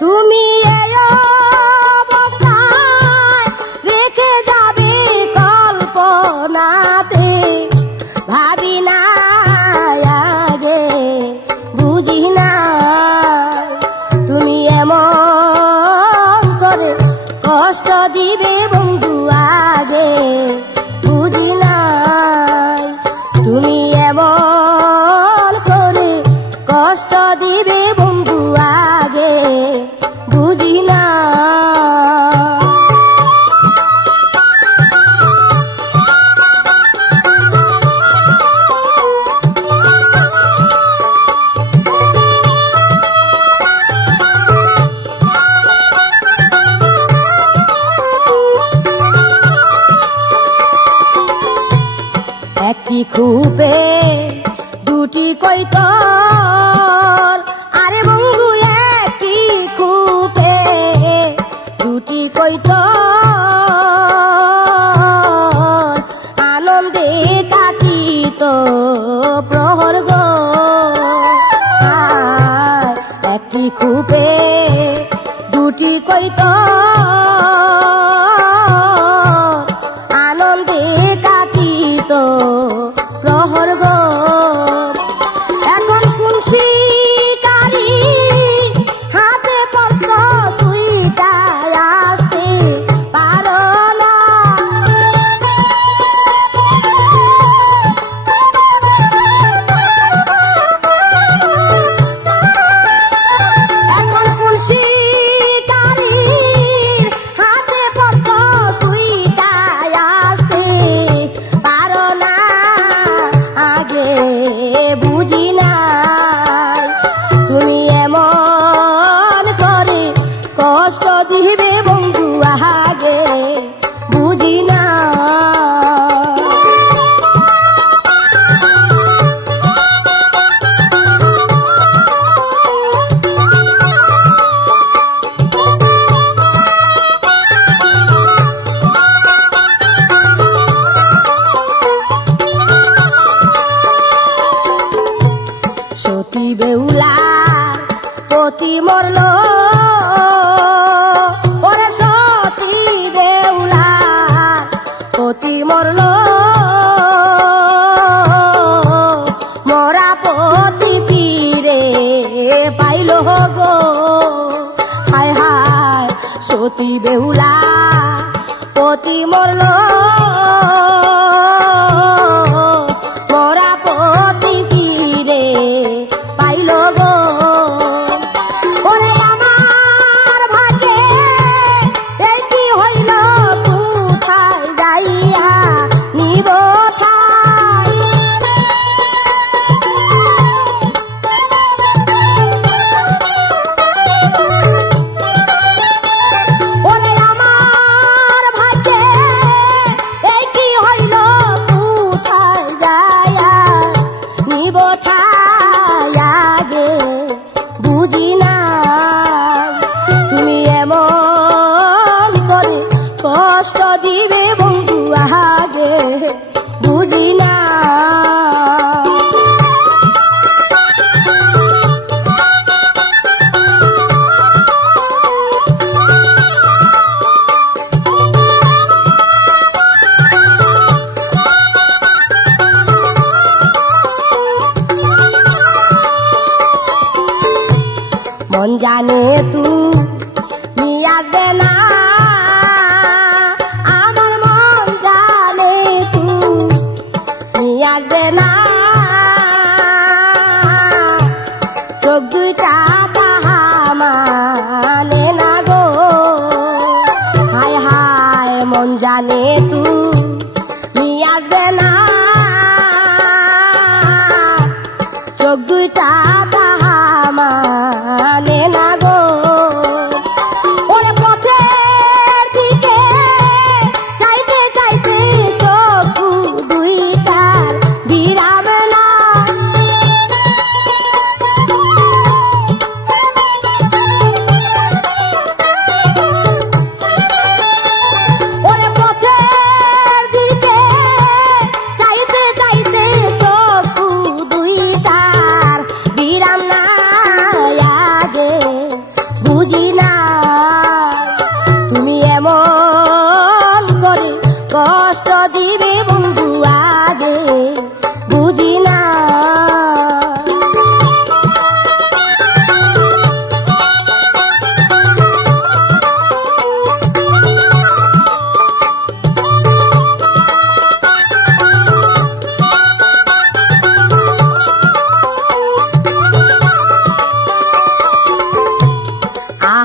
তুমি এই অবস্থায় রেখে যাবে কল্পনাতে, ভাবি না আগে বুঝি না তুমি এমন করে কষ্ট দিবে বন্ধু আগে বুঝি না তুমি এমন করে কষ্ট দিবে বন্ধু আগে বুঝি না। একটি খুপে দুটি কৈতর, আরে বন্ধু একটি খুপে দুটি কৈতর, আনন্দে কাটিত প্রহর গো। একটি খুপে দুটি কৈতর, আনন্দে কাটিত প্রহর গো। এখন কোন শিকারি হাতে পড়ছ সুইটায় আসতে পারো না, এখন কোন শিকারি হাতে পড়ছ সুইটায় আসতে পারো না আগে বুঝি না তুমি এমন করে কষ্ট দিবে বন্ধু আগে বুঝি না। সতী বেউলার পতি মরল, ওরে সতী বেউলার পতি মরল, মরা পতি পীরে পাইল গো। হায় হায় সতী বেউলার পতি মরল, মরা পতি পীরে পাইল গো। ওরে আমার ভাগ্যে এই কি হইল, কোথায় যাইয়া নিব ঠাই, ওরে আমার ভাগ্যে এই কি হইল, কোথায় যাইয়া নিব ঠাই আগে বুঝি না তুমি এমন করে কষ্ট দিবে বন্ধু আগে বুঝি না। মন জানে তুমি আসবে না, আমার মন জানে তুমি আসবে না, চোখ দুইটা তাহা মানে না গো। হায় হায় মন জানে তুমি আসবে না, চোখ দুইটা তাহা মানে না গো। ওরে পথে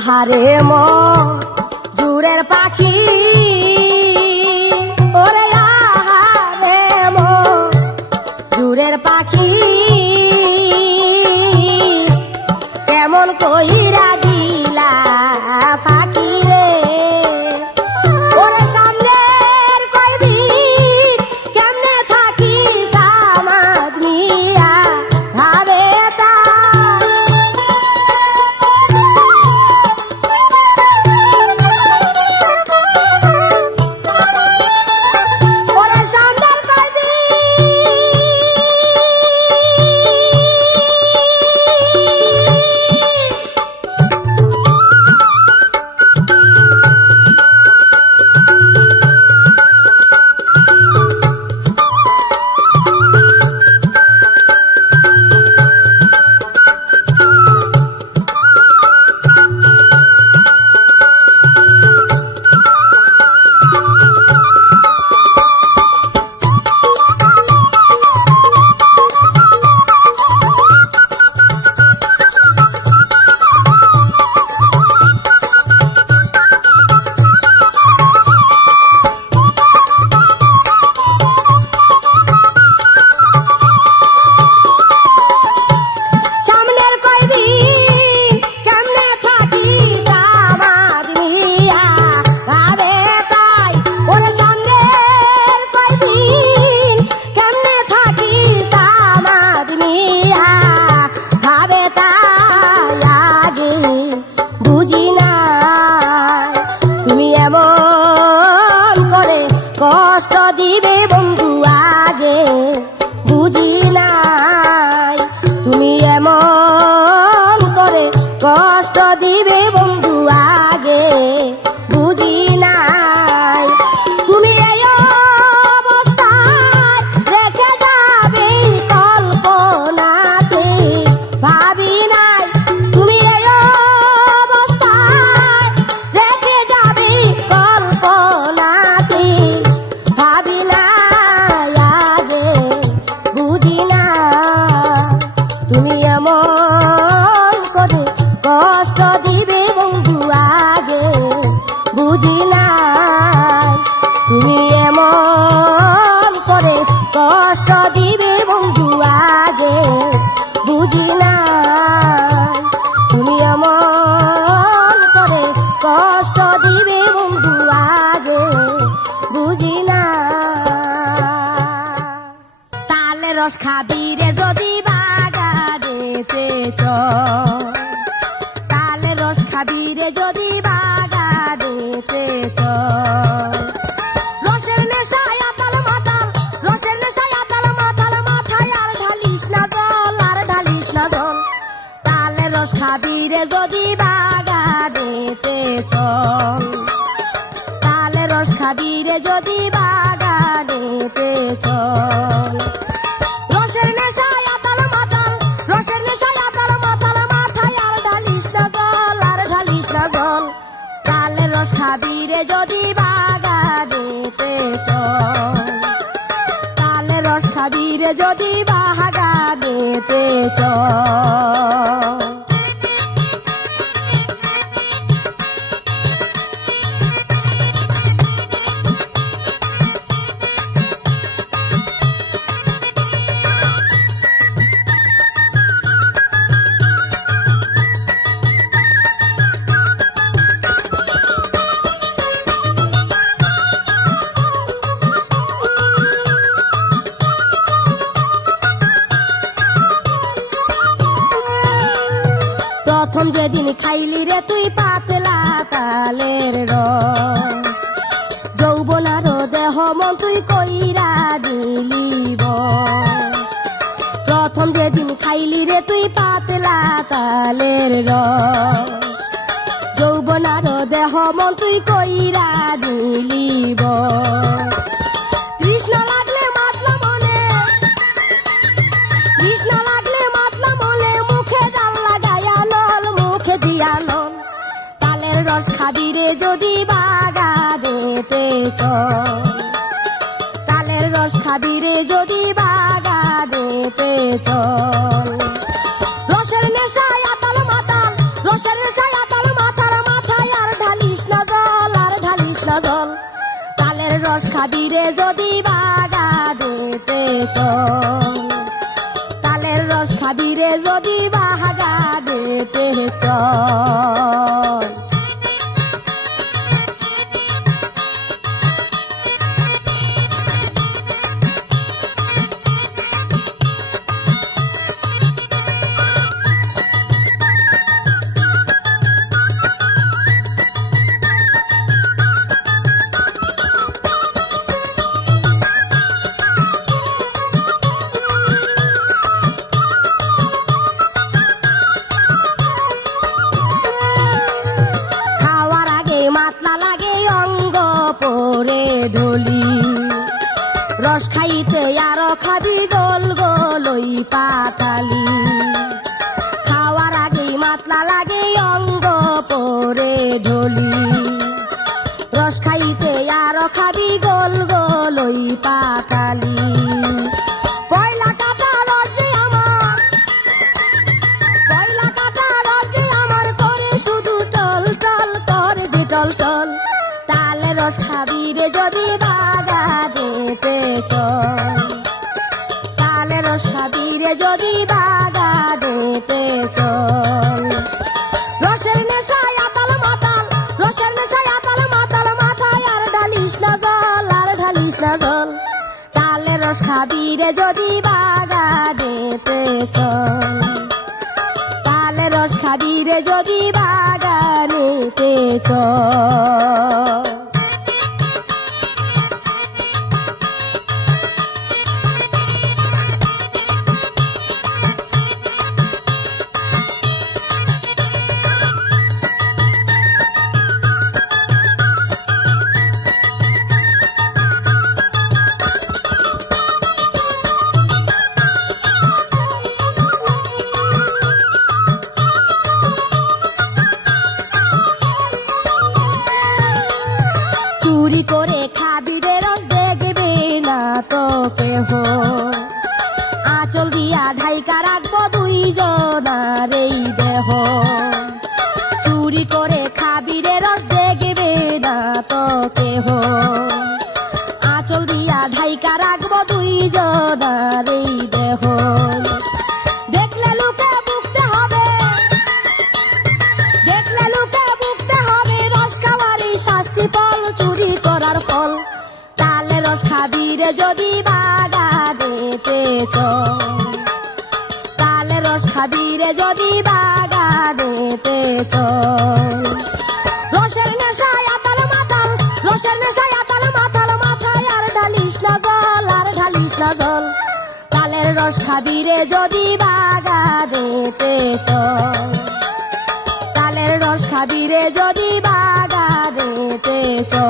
আহারে মজুরের পাখি ওরে আহারে মজুরের পাখি কেমন কইরা দিলা ফাঁকি রে ওরে সামনের কয়দিন কেমনে থাকি সামাজ মিয়া ভাবে তা ওরে সামনের কষ্ট দিবে বন্ধু আগে বুঝি নাই তুমি এমন করে কষ্ট দিবে বন্ধু আগে বুঝি নাই তুমি এই অবস্থায় রেখে যাবে কল্পনাতে ভাবি নাই তুমি এই অবস্থায় রেখে যাবে কল্পনাতে ভাবি নাই আগে বুঝি না তুমি এমন করে কষ্ট দিবে বন্ধু আগে বুঝি নাই তুমি এমন করে কষ্ট দিবে বন্ধু আগে বুঝি নাই তুমি এমন করে কষ্ট দিবে বন্ধু আগে বুঝি না তালে রস খাবি রে যদি বাগানেতে চল তালে রস খাবি রে যদি বাগানেতে চল রসের নেশায় আতাল মাতাল রসের নেশায় আতাল মাতাল মাথায় আর ঢালিস না জল আর ঢালিস না জল তালে রস খাবি রে যদি বাগানেতে চল তালে রস খাবি রে যদি বাগানেতে চল রসের নেশায় আতাল মাতাল রসের নেশায় আতাল মাতাল মাথায় আর ঢালিস না জল আর ঢালিস না জল তালে রস খাবি রে যদি বাগানেতে চল তালে রস খাবি রে যদি বাগানেতে চল প্রথম যেদিন খাইলি রে তুই পাতলা তালের রস যৌবনার দেহ মন তুই কইরা দিলি বশ। প্রথম যেদিন খাইলি রে তুই পাতলা তালের রস যৌবনার দেহ মন তুই কইরা দিলি বশ। তৃষ্ণা লাগলে মাতলা মনে তৃষ্ণা লাগলে মাতলা মনে মুখে ডাল লাগাইয়া নল মুখে দিয়া নল তালের রস খাবি রে যদি বাগানেতে চল তালের রস খাবি রে যদি বাগানেতে চল রসের নেশায় আতাল মাতাল রসের নেশায় আতাল মাতাল রস খাবি রে যদি বাগানেতে চল, তালের রস খাবি রে যদি বাগানেতে চল। মাতলা লাগে অঙ্গ পরে ঢলি, রস খাইতে আরো খাবি গোল গোলই পাতালি। খাওয়ার আগে মাতলা লাগে অঙ্গ পরে ঢলি, রস খাইতে আরো খাবি গোল গোলই পাতালি। পয়লা কাটা রস যে আমার, পয়লা কাটা রস যে আমার করে শুধু টল টল করে যে টল টল। তালের রস খাবি রে যদি বাগানেতে চল, তালের রস খাবি রে যদি বাগানেতে চল। রসের নেশায় আতাল মাতাল, রসের নেশায় আতাল মাতাল, মাথায় আর ঢালিস না জল, আর ঢালিস না জল। তালের রস খাবি রে যদি বাগানেতে চল, তালের রস খাবি রে যদি বাগানেতে চল। চুরি করে খাবি রে রস দেখবে না তো কেহ, আঁচল দিয়া ঢাইকা রাখবো দুইজনার এই দেহ। চুরি করে খাবি রে রস দেখবে না তো কেহ, আঁচল দিয়া ঢাইকা রাখবো দুইজনার এই দেহ। দেখলে লোকে বুঝতে হবে, দেখলে লোকে বুঝতে হবে, রস খাওয়ারই শাস্তি ফল, চুরি করার ফল। তালের রস খাবি রে যদি বাগানেতে চল, তালের রস খাবি রে যদি বাগানেতে চল। রসের নেশায় আতাল মাতাল, রসের নেশায় আতাল মাতাল, মাথায় আর ঢালিস না জল, আর ঢালিস না জল। তালের রস খাবি রে যদি বাগানেতে চল, তালের রস খাবি রে যদি বাগানেতে চল।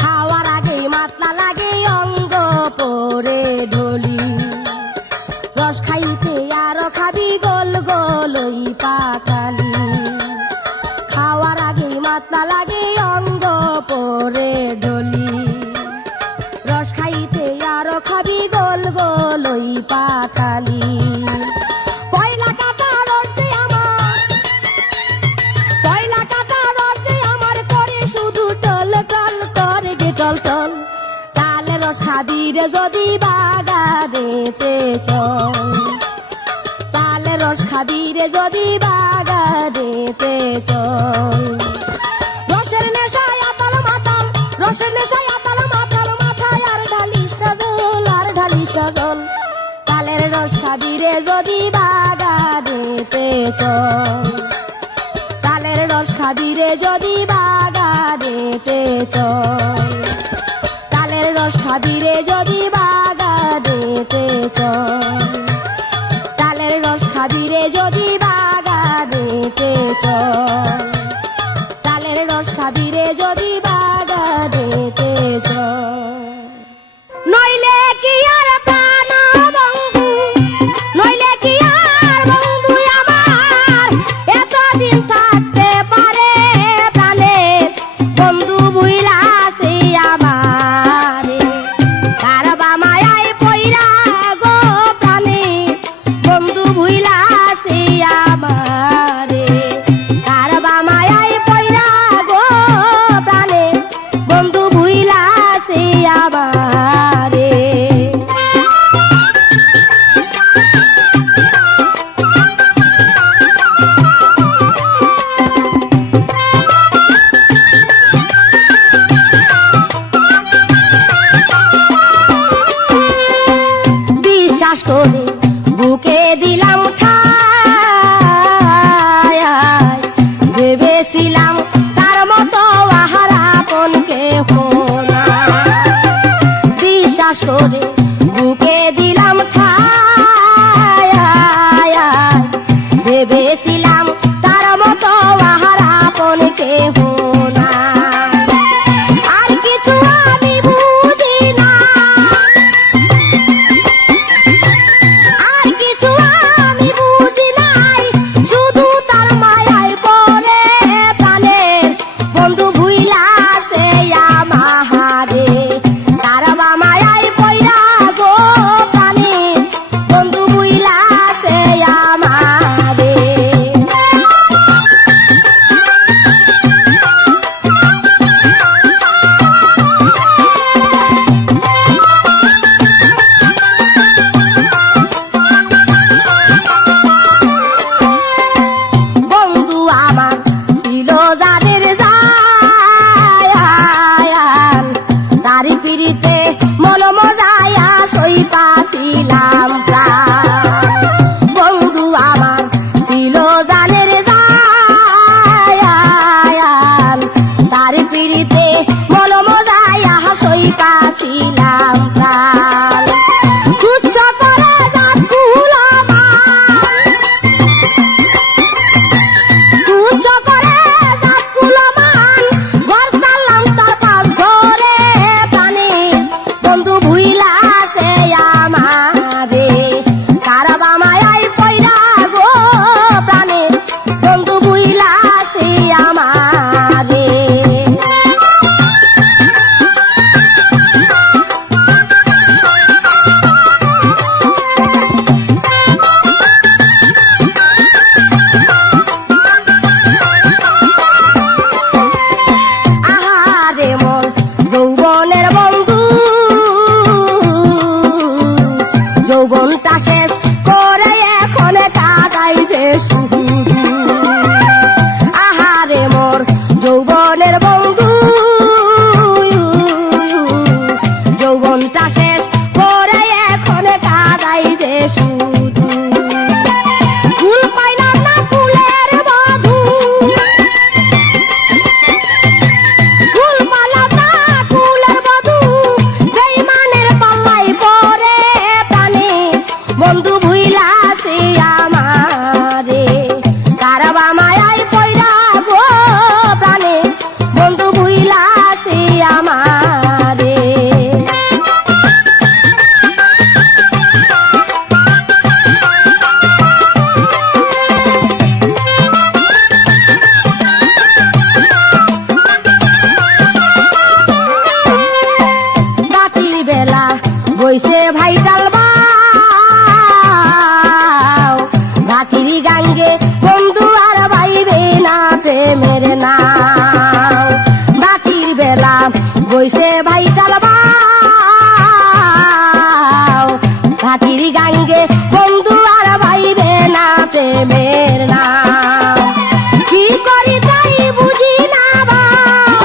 খাওয়ার আগে মাতলা লাগে অঙ্গ পরে ঢলি, রস খাইতে আরো খাবি গোল গোলই পাতালি। খাওয়ার আগে মাতলা লাগে অঙ্গ পরে ঢলি, রস খাইতে আরো খাবি গোল গোলই পাতালি। পয়লা কাটা রস যে আমার, পয়লা কাটা রস যে আমার করে শুধু টল টল করে গে টল টল। তালের রস খাবি রে যদি বাগানেতে চল, তালের রস খাবি রে যদি বাগানেতে চল। রসের নেশায় আতাল মাতাল, রসের নেশায় আতাল মাতাল, মাথায় আর ঢালিস না জল, আর ঢালিস না জল। তালের রস খাবি রে যদি বাগানেতে চল, তালের রস খাবি রে যদি বাগানেতে চল, তালের রস খাবি রে যদি বাগানেতে চল, তালের রস খাবি রে যদি বাগানেতে চল, তালের রস খাবি রে যদি বাগানেতে থাকতে পারে প্রাণের বন্ধু ভুইলা সে আমারে কারবা মায়ায় পইরা গো প্রাণের বন্ধু ভুইলা সে আমারে কারবা মায়ায় পইরা গো প্রাণের বন্ধু ভুইলা সে আমারে বিশ্বাস করে বুকে দিলাম ঠায় ভেবেছিলাম তার মতো আহার আপন কেহ না বিশ্বাস করে বুকে দিলাম ঠায় ভেবেছিলাম তার মতো আহার আপন কেহ না আর কিছু আমি বুঝি না আর কিছু আমি বুঝি নাই শুধু তার মায়ায় পড়ে প্রাণের বন্ধু ভুইলা সে আমারে কারবা মায়ায় পইরা গো প্রাণের বন্ধু ভুইলা সে আমারে বন্ধু আমার ছিল যাদের জায়ান তারি পিড়িতে মন মজায়া সই পাছিলাম বন্ধু আমার ছিল জানের জায়ান তারি পিড়িতে মন মজায়া সই পাছিলাম প্রাণ তুচ্ছ করে যাক কুলমান তুচ্ছ করে যাক কুলমান ঘর চাললাম তার পাশ ঘরে প্রাণের বন্ধু ভুইলা সে আমারে কারবা মায়ায় পইরা গো প্রাণের বন্ধু ভুইলা সে আমারে আহারে মোর যৌবনের বন্ধু যৌবনটা শেষ করে এখন কাঁদাইছে শুধু আহারে মোর যৌবনের বন্ধু যৌবনটা শেষ করে এখন কাঁদাইছে শুধু ফুল পাইলাম না ফুলের বধূ ফুল পালাম না ফুলের বধূ বেইমানের পাল্লায় পড়ে প্রাণের বন্ধু ভুইলা সে আমারে কারবা মায়ায় পইরা গো প্রাণের বন্ধু ভুইলা সে আমারে রাতির বেলা বইছে ভাই টালবাও রাতির গাঙ্গে বন্ধু আর ভাইবে না প্রেমের নাও রাতির বেলা বইছে ভাই টালবাও রাতির গাঙ্গে বন্ধু আর ভাইবে না প্রেমের নাম কি করি তাই বুঝি না বাও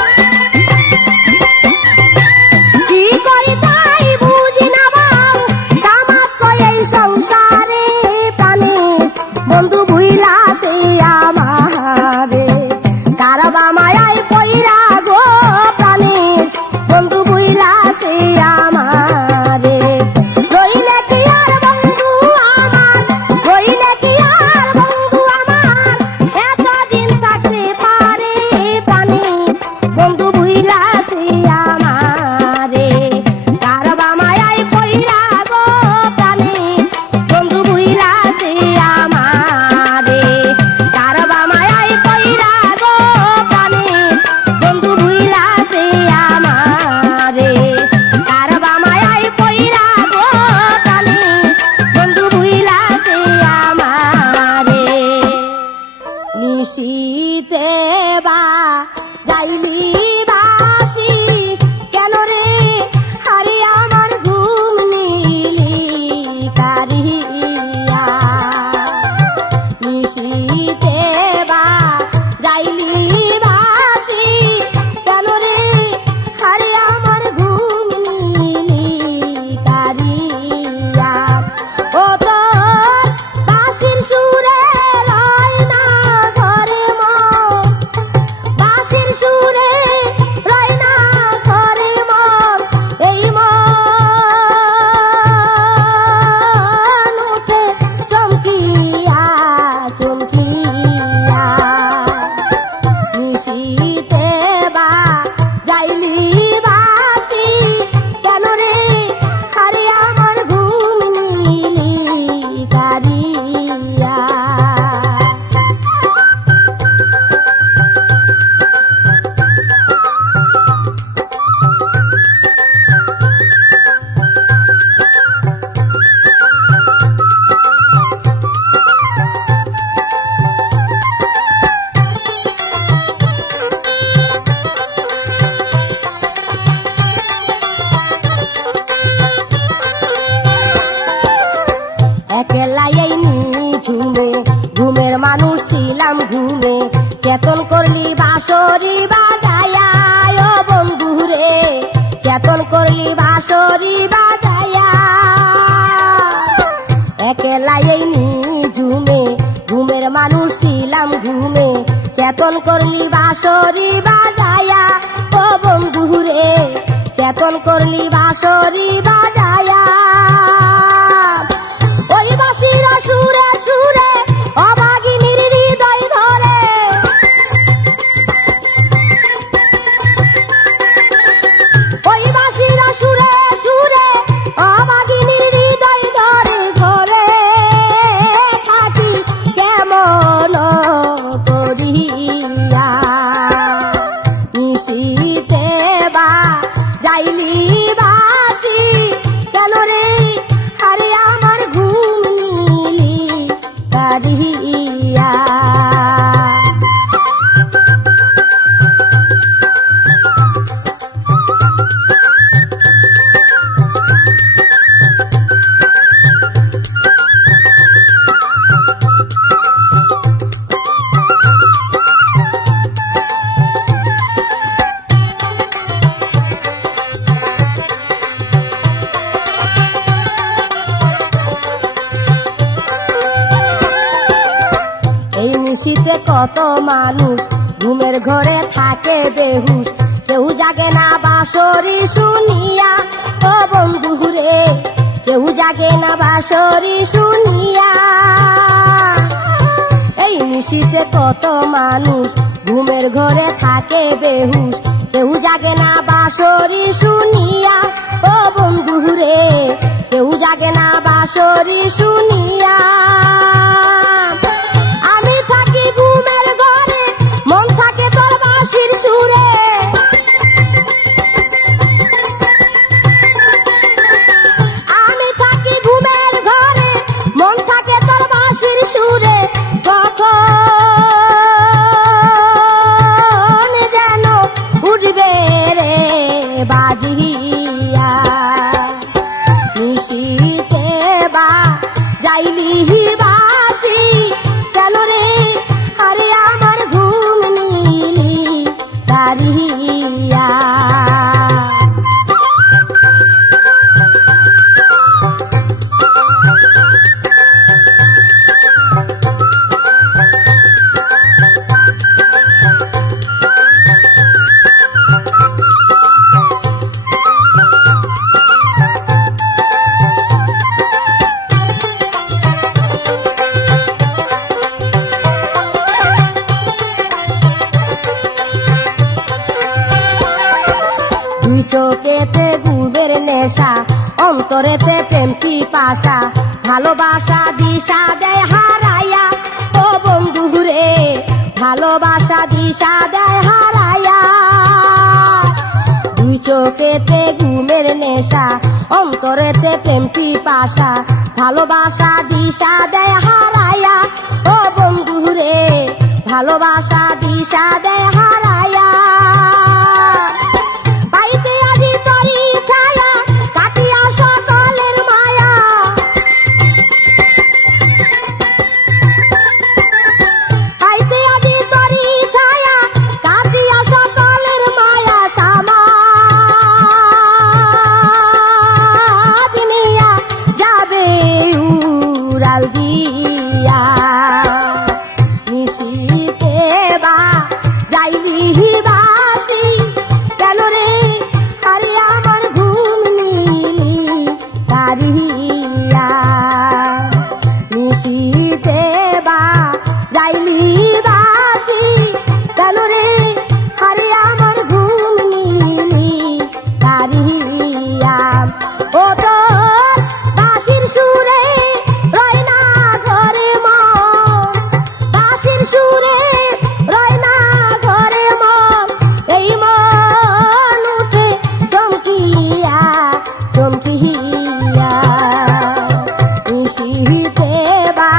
কি করি তাই বুঝি না বাও কামাত করে সংসারে প্রাণের বন্ধু ভুইলা সে আমারে কারবা মায়ায় পইরা গো প্রাণের বন্ধু ভুইলা নিশিতে বা যাইলি বাসি কেন রে হারি আমার ঘুম নিলি কারিয়া নিশিতে বা যাইলি বাসি কেন রে হারি আমার ঘুম নিলি কারিয়া ও তোর বাঁশির সুরে রয় না ঘরে মন বাঁশির সুরে রয় না ঘরে মন এই মন উঠে চমকিয়া চমকিয়া নিশিতে বা যাইলি বাসি কেন রে হারি আমার ঘুম নিলি কারিয়া একলাই এই নিঝুমে ঘুমের মানুষ ছিলাম ঘুমে চেতন করলি বাঁশরি বাজায়া ও বন্ধু রে চেতন করলি বাঁশরি বাজায়া একলাই এই নিঝুমে ঘুমের মানুষ ছিলাম ঘুমে চেতন করলি বাঁশরি বাজায়া ও বন্ধু রে চেতন করলি বাঁশরি বাজায়া ওই বাঁশির সুরে সুরে অভাগিনীর হৃদয় ধরে ওই বাঁশির সুরে সুরে অভাগিনীর হৃদয় ধরে ঘরে থাকি কেমন করিয়া নিশিতে বা যাইলি বাসি কেন রে হারে আমার ঘুম নিলি কারিয়া এই নিশিতে কত মানুষ ঘুমের ঘরে থাকে বেহুশ কেউ জাগে না বাঁশরি শুনিয়া ও বন্ধু রে কেউ জাগে না বাঁশরি শুনিয়া এই নিশিতে কত মানুষ ঘুমের ঘরে থাকে বেহুশ কেউ জাগে না বাঁশরি শুনিয়া ও বন্ধু রে কেউ জাগে না বাঁশরি শুনিয়া আমি থাকি ঘুমের ঘরে মন থাকে তোর বাঁশির সুরে আমি থাকি ঘুমের ঘরে মন থাকে তোর বাঁশির সুরে কখন যেন উঠবে রে বাজিয়া নিশিতে বা যাইলি বাসি কেন রে আরে আমার ঘুম নিলি কারিয়া দুই চোখেতে ঘুমের নেশা অন্তরেতে প্রেম পিপাসা ভালোবাসা দিশা দেয় হারাইয়া ও বন্ধু রে ভালোবাসা দিশা দেয় হারাইয়া দুই চোখেতে ঘুমের নেশা অন্তরেতে প্রেম পিপাসা ভালোবাসা দিশা দেয় হারাইয়া ও বন্ধু রে ভালোবাসা দিশা দিশা দেয় হারায়া পাইতে আজি তরি ছায়া কাটিয়া সকলের মায়া পাইতে আজি তরি ছায়া কাটিয়া সকলের মায়া সামাদ নিয়া যাবে উড়াল দিয়া নিশীতে বা যাইলি বাসি কেন রে আরে আমার ঘুম নিলি তারিয়া নিশীতে বা যাইলি বাসি কেন রে আরে আমার ঘুম নিলি তারিয়া ও তোর বাঁশির সুরে রয় না ঘরে মন বাঁশির সুরে রয় না ঘরে মন এই মন উঠে চমকিয়া চমকিয়া নিশীতে বা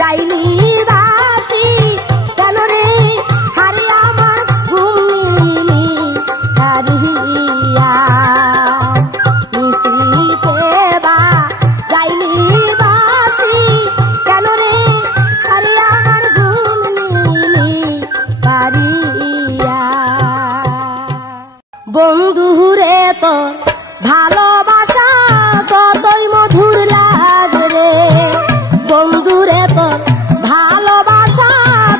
যাইলি বাসি কেন রে হারে আমার ঘুম নিলি হারিয়া নিশীতে বা যাইলি বাসি কেন রে হারে আমার ঘুম নিলি হারিয়া বন্ধুরে তোর ভালোবাসা কতই মধুর লাগে রে বন্ধুরে তোর ভালোবাসা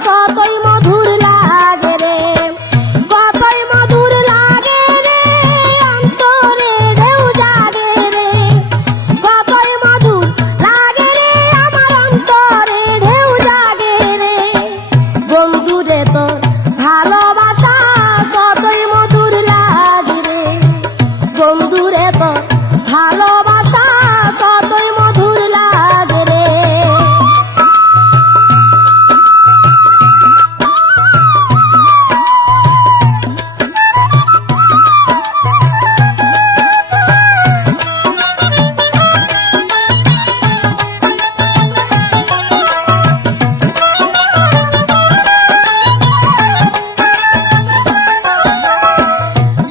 কতই মধুর লাগে রে কতই মধুর লাগে রে অন্তরে ঢেউ জাগে রে কতই মধুর লাগে রে আমার অন্তরে ঢেউ জাগে রে বন্ধুরে তোর ভালোবাসা কতই মধুর লাগে রে বন্ধুরে তোর ভালোবাসা কতই মধুর লাগে রে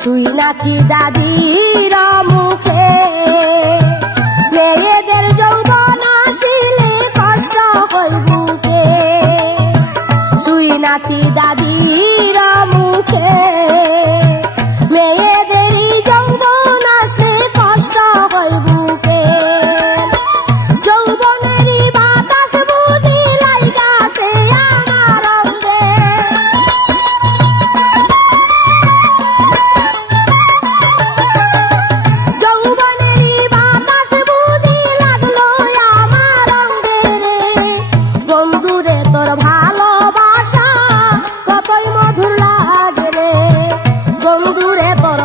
শুই নাচি দাদির মুখে মেয়েদের যৌবন আসিলে কষ্ট হয় বুকে শুই নাচি দাদির মুখে মেয়েদের যৌবন আসলে কষ্ট হয় বুকে যৌবনেরই বাতাস বুঝি লাইগাছে আমার অঙ্গে যৌবনেরই বাতাস বুঝি লাগলো আমার অঙ্গে রে বন্ধুরে তোর ভালোবাসা কতই মধুর লাগে রে বন্ধুরে তোর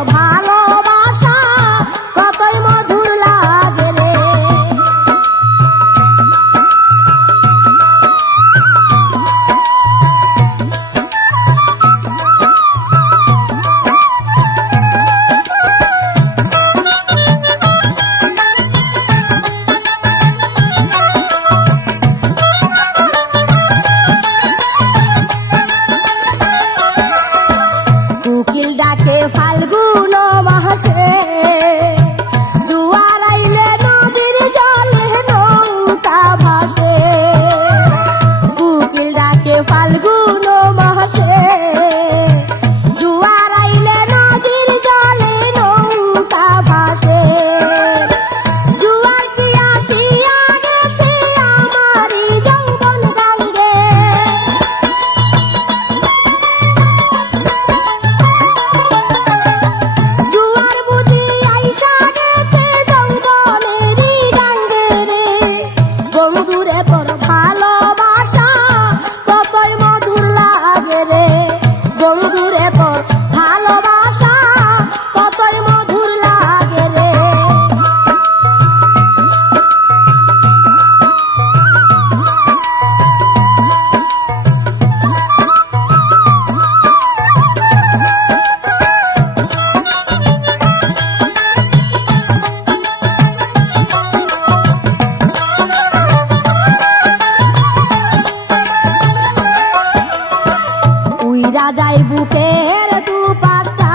রাজাই বুকের দুপাট্টা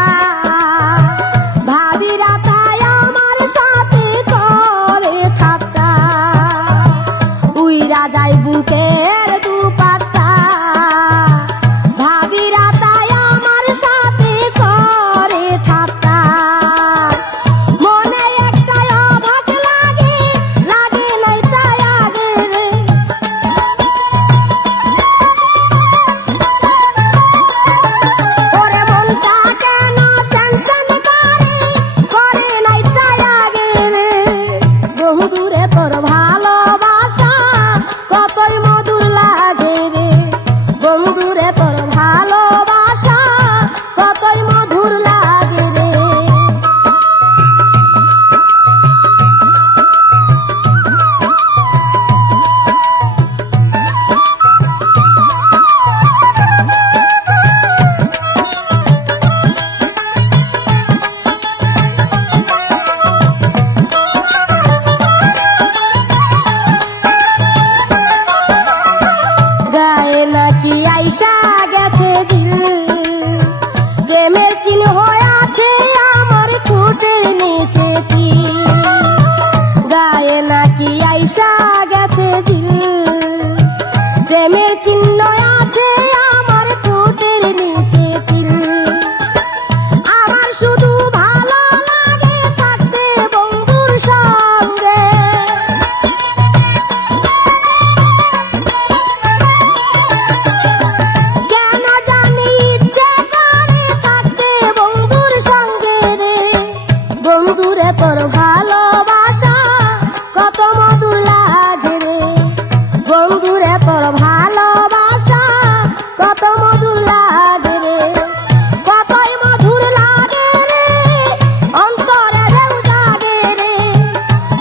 ভাবিরা তাই আমার সাথে করে ঠাট্টা উই রাজাই বুকের দুপাট্টা ভাবিরা তাই আমার সাথে করে ঠাট্টা মনে একটা অভাগ লাগে লাগে নাই তাই আগে ওরে মনটা কেন সেনসেন করে নাই তাই আগে বহুদূরে তোর ভালোবাসা কতই মধুর লাগে রে বন্ধুরে তোর ভালোবাসা কতই মধুর লাগে রে গায়ে নাকি আইসা গেছে ঝিল প্রেমের চিহ্ন আছে আমার ঠোঁটের নিচে কি গায়ে নাকি আইসা গেছে ঝিল প্রেমের চিহ্ন আছে আমার ঠোঁটের নিচে তিল আমার শুধু ভালো লাগে থাকতে বন্ধুর সঙ্গে কেন জানি ইচ্ছে করে থাকতে বন্ধুর সঙ্গে রে বন্ধুরে তোর ভালোবাসা কত মধুর লাগে রে বন্ধুরে তোর ভালোবাসা কত মধুর লাগে রে কতই মধুর লাগে রে অন্তরে ঢেউ জাগে রে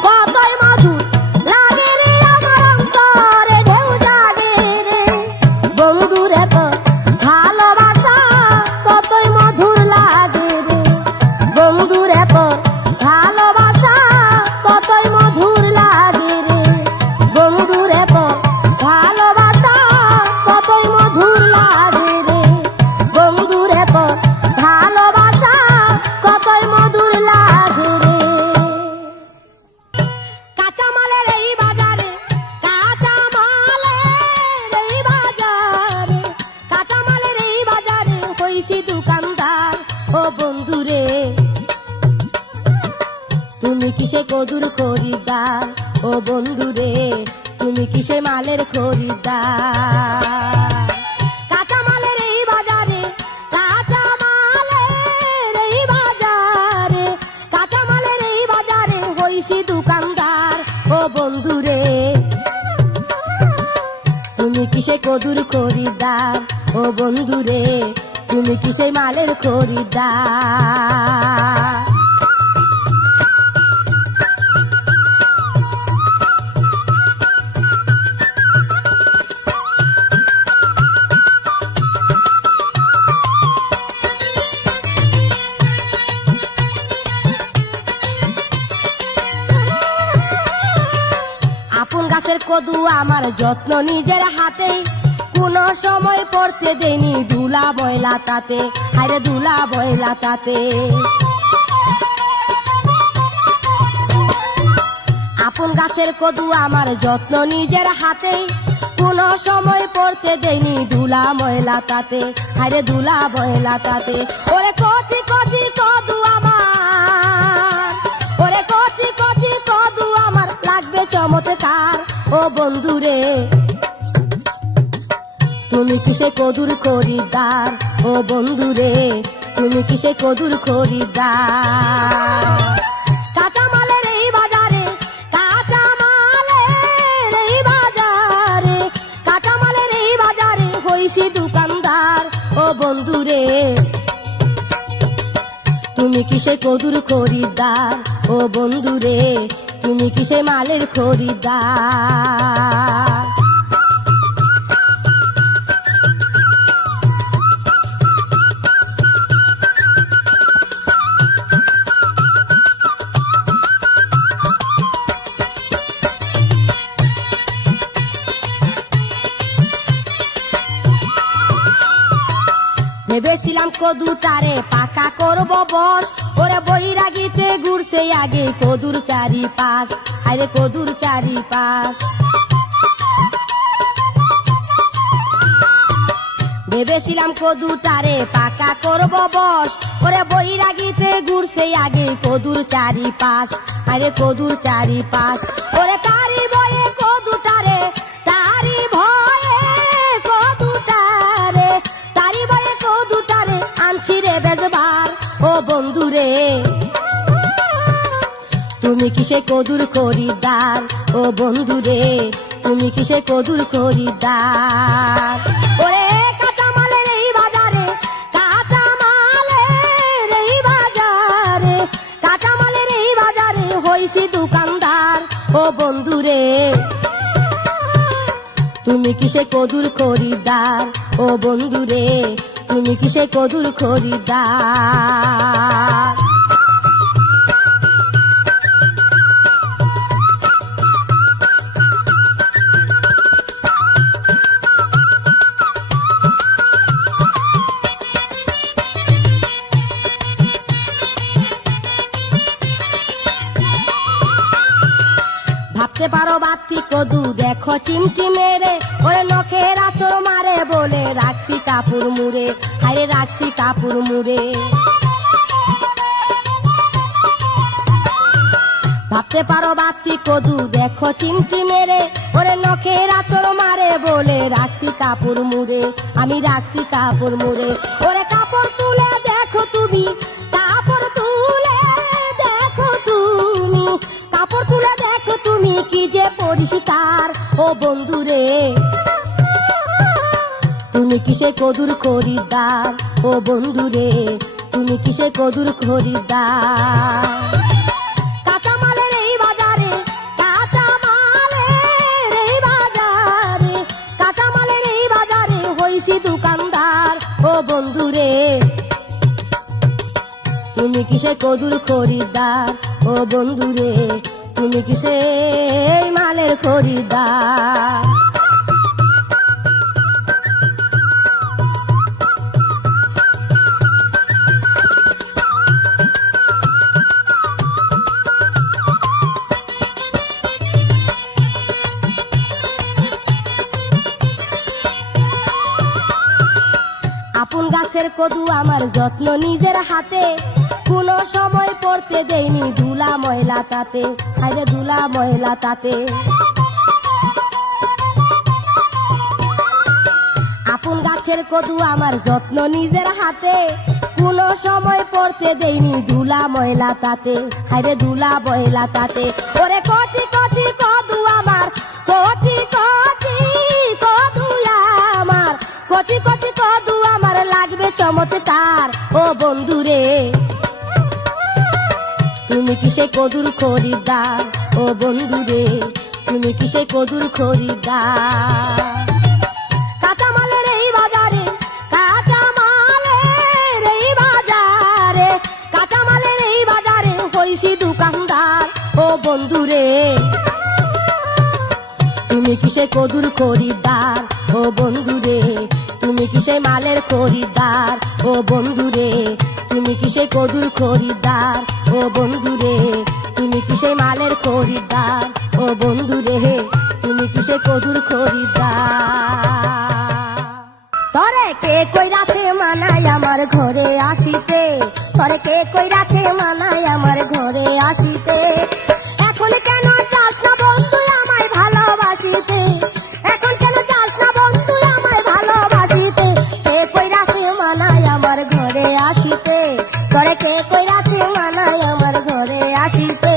কতই মধুর লাগে রে আমার অন্তরে ঢেউ জাগে রে বন্ধুরে তোর ভালোবাসা কতই মধুর লাগে রে বন্ধুরে তোর ভালোবাসা কতই মধুর লাগে রে বন্ধুরে তোর ভালোবাসা কতই মধুর লাগে রে বন্ধুরে তোর ভালোবাসা কতই মধুর লাগে রে কাঁচামালের এই বাজারে কাঁচামালের এই বাজারে কাঁচামালের এই বাজারে হইছি দোকানদার ও বন্ধুরে তুমি কিসে কদুর খরিদ্দার ও বন্ধুরে তুমি কিসে মালের খরিদ্দার কাঁচামালের এই বাজারে কাঁচামালের এই বাজারে কাঁচামালের এই বাজারে হইছি দোকানদার ও বন্ধুরে তুমি কিসে কদুর খরিদ্দার ও বন্ধুরে তুমি কিসে মালের খরিদ্দার আপন গাছের কদু আমার যত্ন নিজের হাতে কোন সময় পড়তে দেনি ধুলা ময়লা তাতে আরে ধুলা ময়লা তাতে আপন গাছের কদু আমার যত্ন নিজের হাতে কোন সময় পড়তে দেনি ধুলা ময়লা তাতে আরে ধুলা ময়লা তাতে ওরে কচি কচি কদু আমার ওরে কচি কচি কদু আমার লাগবে চমৎকার ও বন্ধুরে তুমি কিসে কদুর খরিদ্দার ও বন্ধুরে তুমি কিসে কদুর খরিদ্দার কাঁচামালের এই বাজারে কাঁচামালের এই বাজারে কাঁচামালের এই বাজারে হইছি দোকানদার ও বন্ধুরে তুমি কিসে কদুর খরিদ্দার ও বন্ধুরে তুমি কিসে মালের খরিদ্দার ভেবেছিলাম কদুটারে পাকা করব বস, ওরে বৈরাগীতে ঘুরছে আগে কদুর চারিপাশ, আরে কদুর চারিপাশ। ভেবেছিলাম কদুটারে পাকা করব বস, ওরে বৈরাগীতে ঘুরছে আগে কদুর চারিপাশ, আরে কদুর চারিপাশ। ওরে তারি বয়ে কদুটারে, তারি ভয়ে কদুটারে, তারি বয়ে কদুটারে আনছি রে বেজবার। ও বন্ধুরে তুমি কিসে কদুর খরিদ্দার, ও বন্ধুরে তুমি কিসে কদুর খরিদ্দার। ওরে কাঁচামালের এই বাজারে, কাঁচামালের এই বাজারে, কাঁচামালের এই বাজারে হইছি দোকানদার। ও বন্ধুরে তুমি কিসে কদুর খরিদ্দার, ও বন্ধুরে তুমি কিসে কদুর খরিদ্দার। ভাবতে পারো বাতি কদু দেখো চিমটি মেরে, ওরে নখের আচর মারে বলে রাখছি কাপড় মুড়ে, হায় রাখছি কাপড় মুড়ে। ভাবতে পারো বাতি কদু দেখো চিমটি মেরে, ওরে নখের আচর মারে বলে রাখছি কাপড় মুড়ে, আমি রাখছি কাপড় মুড়ে। ওরে কাপড় তুলে দেখো তুমি, কাপড় তুলে দেখো তুমি, কাপড় তুলে দেখো তুমি কি যে পরিষ্কার। ও বন্ধুরে তুমি কিসে কদুর খরিদ্দার, ও বন্ধুরে তুমি কিসে কদুর খরিদ্দার। কাঁচামালের এই বাজারে, কাঁচামালের এই বাজারে, কাঁচামালের এই বাজারে হইছি দোকানদার। ও বন্ধুরে তুমি কিসে কদুর খরিদ্দার, ও বন্ধুরে তুমি কিসে মালের খরিদ্দার। আপন গাছের কদু আমার যত্ন নিজের হাতে, কোন সময় পড়তে দেয়নি ধুলা ময়লা তাতে, হায়রে ধুলা ময়লা তাতে। আপন গাছের কদু আমার যত্ন নিজের হাতে, কোন সময় পড়তে দেয়নি ধুলা ময়লা তাতে, হায়রে ধুলা ময়লা তাতে। ওরে কচি কচি কদু আমার, কচি কচি কদু আমার, কচি কচি কদু আমার লাগবে চমৎকার। ও বন্ধুরে তুমি কিসে কদুর খরিদ্দার, ও বন্ধুরে তুমি কিসে কদুর খরিদ্দার। কাঁচামালের এই বাজারে, কাঁচামালের এই বাজারে, কাঁচামালের এই বাজারে হইছি দোকানদার। ও বন্ধুরে তুমি কিসে কদুর খরিদ্দার, ও বন্ধুরে তুমি কিসে মালের খরিদ্দার। ও বন্ধুরে তুমি কিসে কদুর খরিদ্দার, ও বন্ধুরে তুমি কিসে মালের খরিদ্দার। ও বন্ধুরে তুমি কিসে কদুর খরিদ্দার। তরে কে কইরাছে মানায় আমার ঘরে আসিতে, তরে কে কইরাছে মানায় আমার ঘরে আসিতে। এখন কেন চাস না বন্ধু আমায় ভালোবাসিতে, এখন কেন চাস না বন্ধু আমায় ভালোবাসিতে। কে কইরাছে মানায় আমার ঘরে আসিতে, তরে কে কইরাছে মানায় আমার ঘরে আসিতে।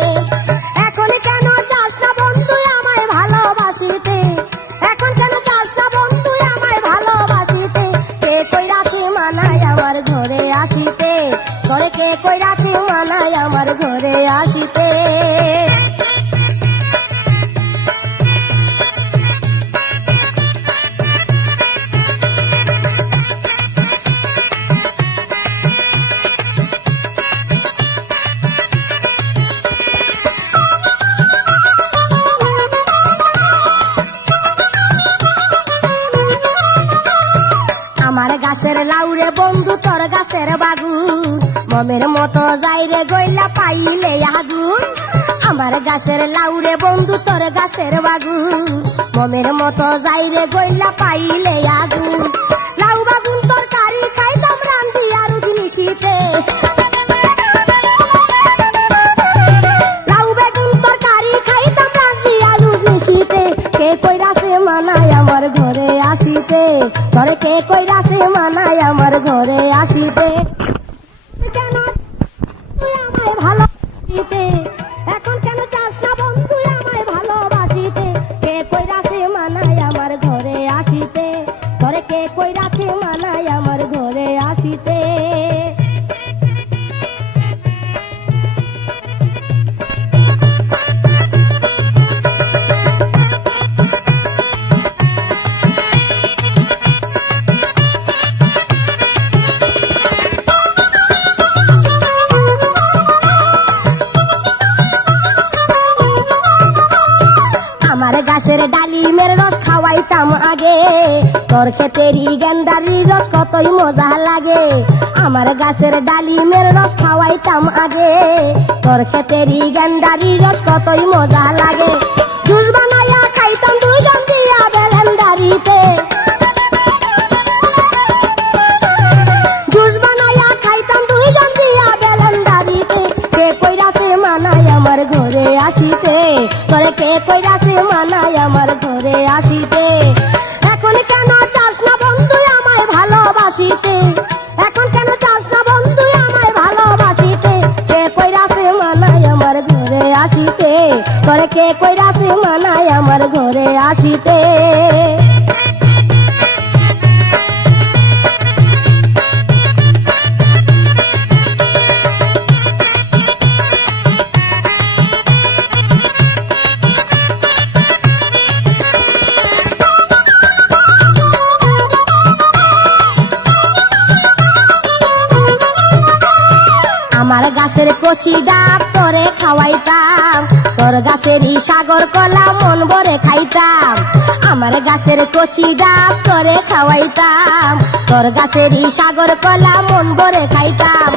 এখন কেন চাস না বন্ধু আমায় ভালোবাসিতে, এখন কেন চাস না বন্ধু আমায় ভালোবাসিতে। কে কইরাছে মানায় আমার ঘরে আসিতে। রে বন্ধু তোর গাছের বাগুন মমের মতো যাই রে গইলা পাইলে আগুন আমার গাছের লাউ রে বন্ধু তোর গাছের বাগুন মমের মতো যাই রে গইলা পাইলে আগুন লাউ বাগুন তরকারি খাইতাম রান্ধি আর জিনিসিতে লাউ বেগুন তরকারি খাইতাম রান্ধি আর জিনিসিতে কে কইরাছে মানায় আমার ঘরে আসিতে তোরে কে কইরাছে মানায় আমার ঘরে আসিতে কেন তুই আমায় ভালোবাসিতে এখন কেন চাস না বন্ধু আমায় ভালোবাসিতে কে কইরাছে মানায় আমার ঘরে আসিতে তোরে কে কইরাছে মানায় আমার ঘরে আসিতে আমার গাছের ডালিমের রস খাওয়াইতাম আগে তোর ক্ষেতেরই গেন্দারির রস কতই মজা লাগে আমার গাছের ডালিমের রস খাওয়াইতাম আগে তোর ক্ষেতেরই গেন্দারির রস কতই মজা লাগে জুস বানাইয়া খাইতাম দুইজন দিয়া বেলেন্দারিতে জুস বানাইয়া খাইতাম দুইজন দিয়া বেলেন্দারিতে কে কইরাছে মানায় আমার ঘরে আসিতে তোরে কে কইরাছে মানায় আমার ঘরে আসিতে এখন কেন চাস না বন্ধু আমায় ভালোবাসিতে এখন কেন চাস না বন্ধু আমায় ভালোবাসিতে কে কইরাছে মানায় আমার ঘরে আসিতে তোরে কে কইরাছে মানায় আমার ঘরে আসিতে আমার গাছের কচি ডাব তোরে খাওয়াইতাম তোর গাছেরই সাগর কলা মন ভরে খাইতাম আমার গাছের কচি ডাব তোরে খাওয়াইতাম তোর গাছেরই সাগর কলা মন ভরে খাইতাম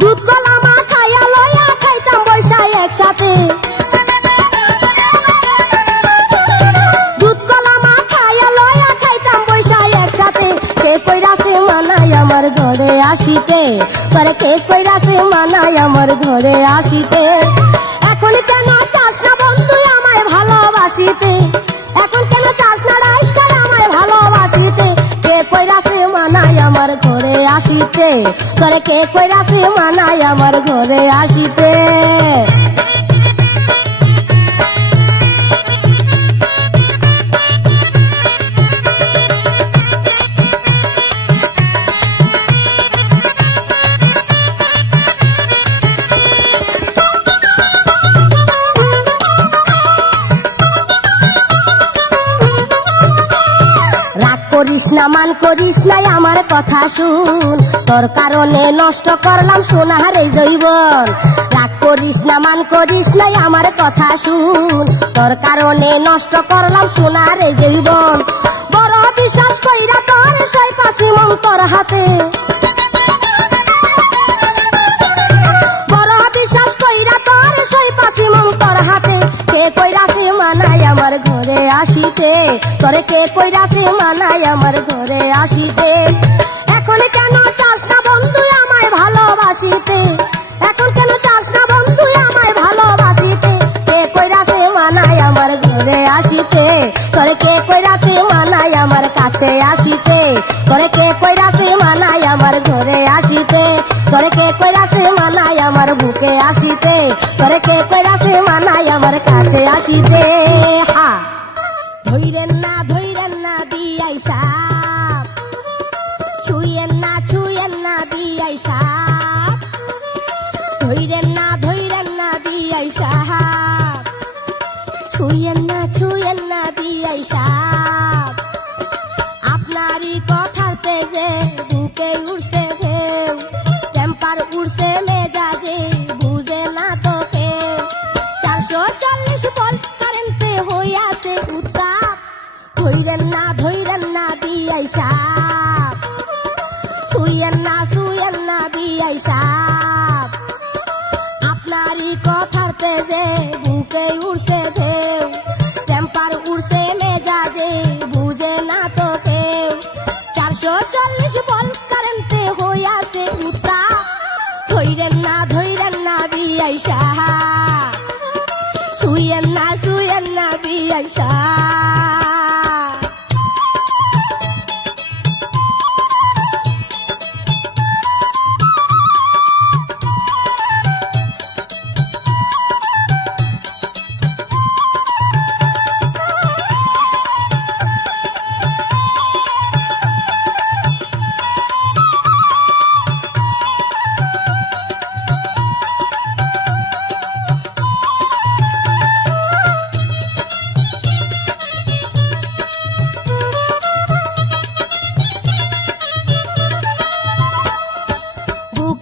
দুধ কলা মা খাইয়া লইয়া খাইতাম বৈশাখ একসাথে দুধ কলা মা খাইয়া লইয়া খাইতাম বৈশাখ একসাথে কে কইরাছে মানায় আমার ঘরে আসিতে তোরে কে কইরাছে মানায় আমার ঘরে আসিতে এখন কেন চাস না বন্ধু আমায় ভালোবাসিতে এখন কেন চাস না রাইসটা আমায় ভালোবাসিতে কে কইরাছে মানায় আমার ঘরে আসিতে তোরে কে কইরাছে মানায় আমার ঘরে আসিতে করিস না মান করিস নাই আমার কথা শুন তোর কারণে নষ্ট করলাম সোনার এই জৈবন রাগ করিস না মান করিস নাই আমার কথা শুন তোর কারণে নষ্ট করলাম সোনার এই জৈবন বড় বিশ্বাস কইরা তোর সই পাছি মন তোর হাতে বড় বিশ্বাস কইরা তোর সই পাছি মন তোর হাতে কে কইরাছে মানায় আমার ঘরে আসিতে তোরে কে কইরাছে মানায় আমার ঘরে আসিতে এখন কেন চাস না বন্ধু আমায় ভালোবাসিতে এখন কেন চাস না বন্ধু আমায় ভালোবাসিতে কে কইরাছে মানায় আমার ঘরে আসিতে তোরে কে কইরাছে মানায় আমার কাছে আসিতে তোরে কে কইরাছে মানায় আমার ঘরে আসিতে তোরে কে কইরাছে মানায় আমার বুকে আসিতে তোরে কে কইরাছে মানায় আমার কাছে আসিতে হা ধইরেন না দিয়াই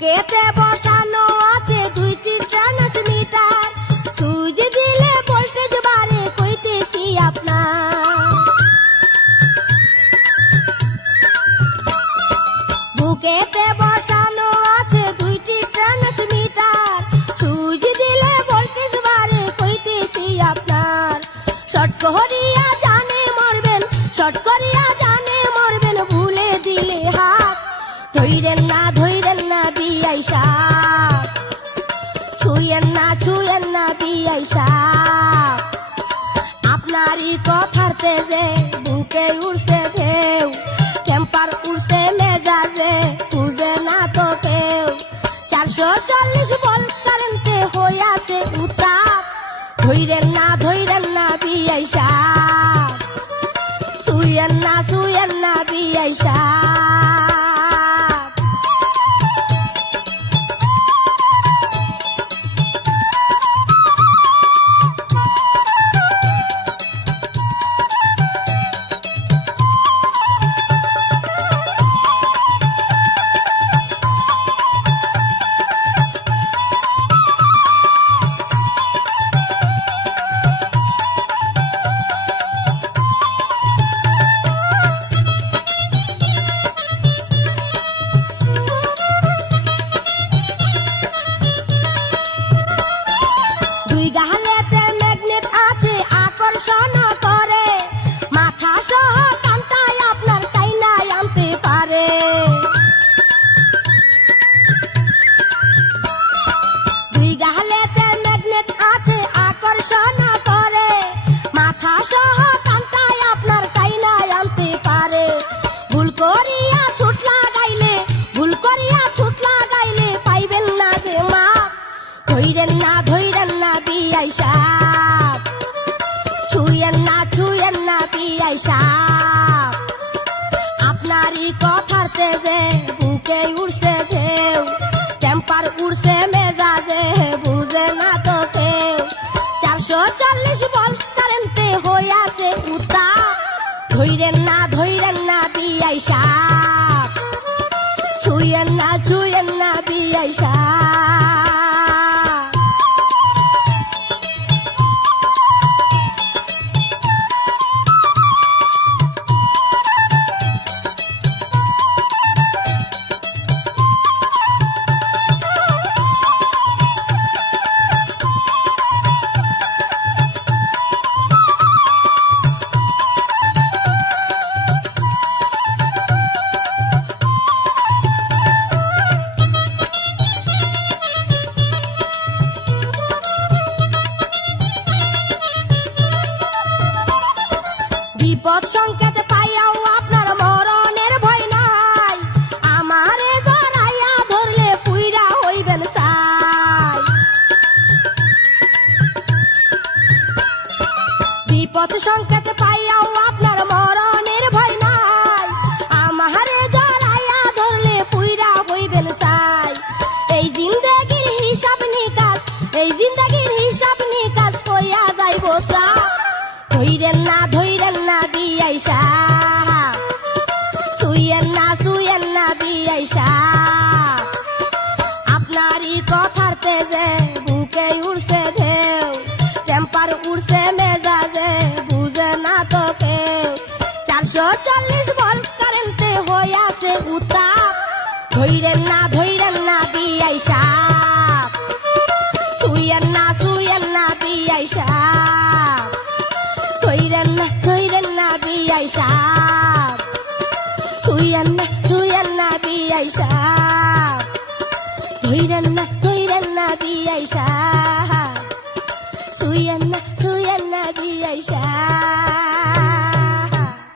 বুকেতে বসানো আছে দুইটি ট্রান্সমিটার, সুইচ দিলে ভোল্টেজ বাড়ে কইতেছি আপনার। বুকেতে বসানো আছে দুইটি ট্রান্সমিটার, সুইচ দিলে ভোল্টেজ বাড়ে কইতেছি আপনার। শর্ট করিয়া জানে মরবেন, শর্ট করিয়া জানে মরবেন, ভুলে দিলে হাত ধইরেন না, ধইরেন না বিয়াই সাপ, ছুঁয়েন না, ছুঁয়েন না বিয়াই সাপ। আপনারই কথার তেজে বুকে উঠছে ঢেউ, ক্যাম্পার উঠছে মেজাজে, খুঁজে না তো কেউ। 440 ভোল্ট কারেন্টে হইয়াছে উত্তাপ, ধইরেন না, ধইরেন না বিয়াই সাপ, ছুঁয়েন না, ছুঁয়েন না বিয়াই সাপ। গালেতে ম্যাগনেট আছে আকর্ষণ করে, মাথা সহ কান্তায় আপনার টাইনায় আনতে পারে। দুই গালেতে ম্যাগনেট আছে আকর্ষণ করে, মাথা সহ কান্তায় আপনার টাইনায় আনতে পারে। ভুল করিয়া ছুট লাগাইলে, ভুল করিয়া ছুট লাগাইলে পাইবেন না যে মাপ, ধইরেন না, ধইরেন না বিয়াই সাপ, ছুঁয়েন না, ছুঁয়েন না বিয়াই সাপ। আপনারই কথার তেজে বুকে উঠছে ঢেউ, টেম্পার উঠছে মেজাজে, বুঝে না তো কেউ। 440 ভোল্ট কারেন্টে হইয়াছে উত্তাপ, ধইরেন না, ধইরেন না বিয়াই সাপ, ছুঁয়েন না, ছুঁয়েন না বিয়াই সাপ। বিপদ সংকেত পাইয়াও আপনার মরণের ভয় নাই, আমারে জড়াইয়া ধরলে পুইরা হইবেন সাই। বিপদ সংকেত পাইয়াও আপনার মরণের ভয় নাই, আমারে জড়াইয়া ধরলে পুইরা হইবেন সাই। এই জিন্দেগির হিসাব নিকাশ, এই জিন্দেগির হিসাব নিকাশ কইয়া যাইব সা, ধইরেন না, ধইরেন না বিয়াই সাপ, ছুঁয়েন না, ছুঁয়েন না বিয়াই সাপ। আপনারই কথার তেজে বুকে উঠছে ঢেউ, টেম্পার উঠছে মেজাজে, বুঝে না তো কেউ। 440 ভোল্ট কারেন্টে হইয়াছে উত্তাপ, ধইরেন না, ধইরেন না বিয়াই সাপ, ছুঁয়েন না, ছুঁয়েন না বিয়াই সাপ, ধইরেন না, ধইরেন না বিয়াই সাপ, ছুঁয়েন না, ছুঁয়েন না বিয়াই সাপ, ধইরেন না, ধইরেন না বিয়াই সাপ।